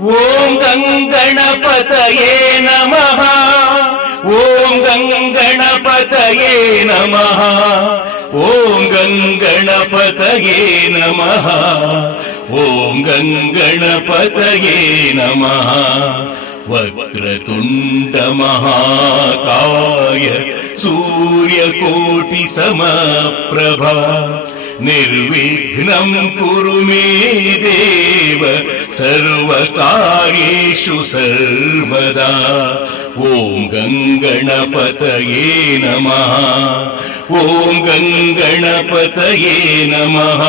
ಓಂ ಗಂಗಣಪತಯೇ ನಮಃ. ಓಂ ಗಂಗಣಪತಯೇ ನಮಃ. ಓಂ ಗಂಗಣಪತಯೇ ನಮಃ. ಓಂ ಗಂಗಣಪತಯೇ ನಮಃ. ವಕ್ರತುಂಡ ಮಹಾಕಾಯ ಸೂರ್ಯಕೋಟಿ ಸಮಪ್ರಭಾ ನಿರ್ವಿಘ್ನಂ ಕುರು ಮೇ ದೇವ ಸರ್ವಕಾರ್ಯೇಷು ಸರ್ವದಾ. ಓಂ ಗಂಗಣಪತಯೇ ನಮಃ. ಓಂ ಗಂಗಣಪತಯೇ ನಮಃ.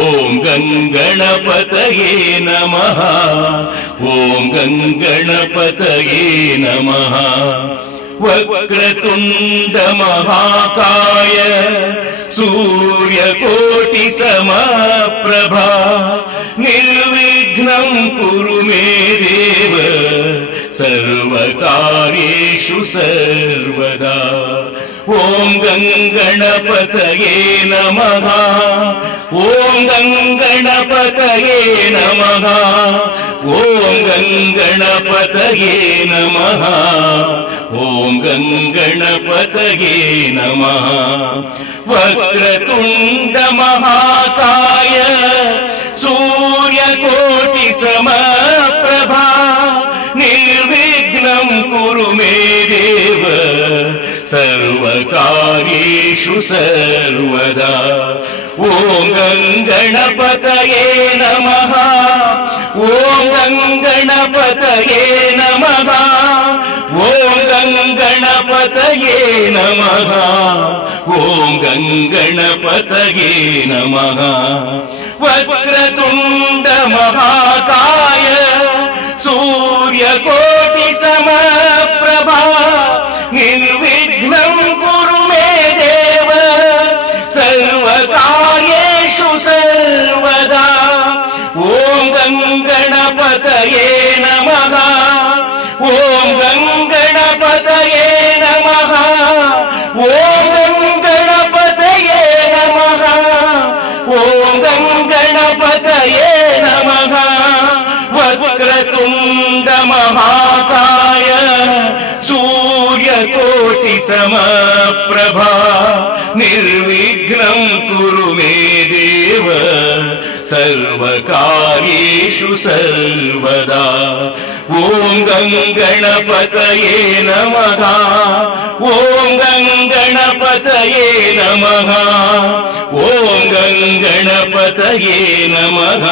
ಓಂ ಗಂಗಣಪತಯೇ ನಮಃ. ಓಂ ಗಂಗಣಪತಯೇ ನಮಃ. ವಕ್ರತುಂಡ ಮಹಾಕಾಯ ಸೂರ್ಯಕೋಟಿ ಸಮಪ್ರಭಾ ನಿರ್ವಿಘ್ನಂ ಕುರು ಮೇ ದೇವ ಸರ್ವಕಾರ್ಯೇಷು ಸರ್ವದಾ. ಓಂ ಗಂಗಣಪತಯೇ ನಮಃ. ಓಂ ಗಂಗಣಪತಯೇ ನಮಃ. ಓಂ ಗಂಗಣಪತಯೇ ನಮಃ. ಓಂ ಗಂಗಣಪತಯೇ ನಮಃ. ವಕ್ರತುಂಡ ಮಹಾಕಾಯ ಸೂರ್ಯಕೋಟಿ ಸಮಪ್ರಭಾ ನಿರ್ವಿಘ್ನಂ ಕುರು ಮೇ ದೇವ ಸರ್ವಕಾರ್ಯೇಷು ಸರ್ವದಾ. ಓಂ ಗಂಗಣಪತಯೇ ನಮಃ. ಓಂ ಗಂಗಣಪತಯೇ ನಮಃ. ಓಂ ಗಂಗಣಪತಯೇ ನಮಃ. ಓಂ ಗಂಗಣಪತಯೇ ನಮಃ. ವಕ್ರತುಂಡ ಮಹಾಕಾಯ ಸೂರ್ಯಕೋಟಿ ಸಮಪ್ರಭಾ ನಿರ್ವಿಘ್ನಂ ಕುರು ಮೇ ದೇವ ಸರ್ವಕಾರ್ಯೇಷು ಸರ್ವದಾ. ಓಂ ಗಂಗಣಪತಯೇ ನಮಃ. ಓಂ ಗಂಗಣಪತಯೇ ನಮಃ. ಓಂ ಗಂಗಣಪತಯೇ ನಮಃ. ಓಂ ಗಂಗಣಪತಯೇ ನಮಃ. ವಕ್ರತುಂಡ ಮಹಾಕಾಯ ಸೂರ್ಯಕೋಟಿ ಸಮಪ್ರಭಾ ನಿರ್ವಿಘ್ನಂ ಕುರು ಮೇ ದೇವ ಸರ್ವಕಾರ್ಯೇಷು ಸರ್ವದಾ. ಓಂ ಗಂಗಣಪತಯೇ ನಮಃ. ಓಂ ಗಂಗಣಪತಯೇ ನಮಃ. ಓಂ ಗಂಗಣಪತಯೇ ನಮಃ.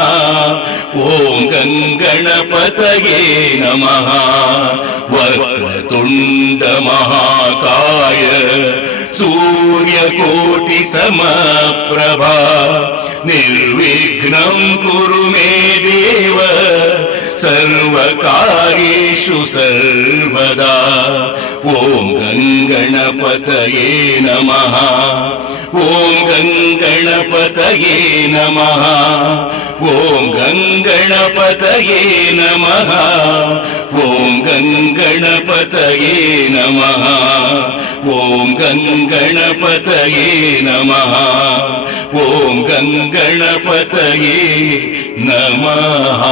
ಓಂ ಗಂಗಣಪತಯೇ ನಮಃ. ವಕ್ರತುಂಡ ಮಹಾಕಾಯ ಸೂರ್ಯಕೋಟಿ ಸಮಪ್ರಭಾ ನಿರ್ವಿಘ್ನಂ ಕುರು ಮೇ ದೇವ ಸರ್ವಕಾರ್ಯೇಷು ಸರ್ವದಾ. ಓಂ ಗಂಗಣಪತಯೇ ನಮಃ. ಓಂ ಗಂಗಣಪತಯೇ ನಮಃ. ಓಂ ಗಂಗಣಪತಯೇ ನಮಃ. ಓಂ ಗಂಗಣಪತಯೇ ನಮಃ. ಓಂ ಗಂಗಣಪತಯೇ ನಮಃ. ಓಂ ಗಂಗಣಪತಯೇ ನಮಃ.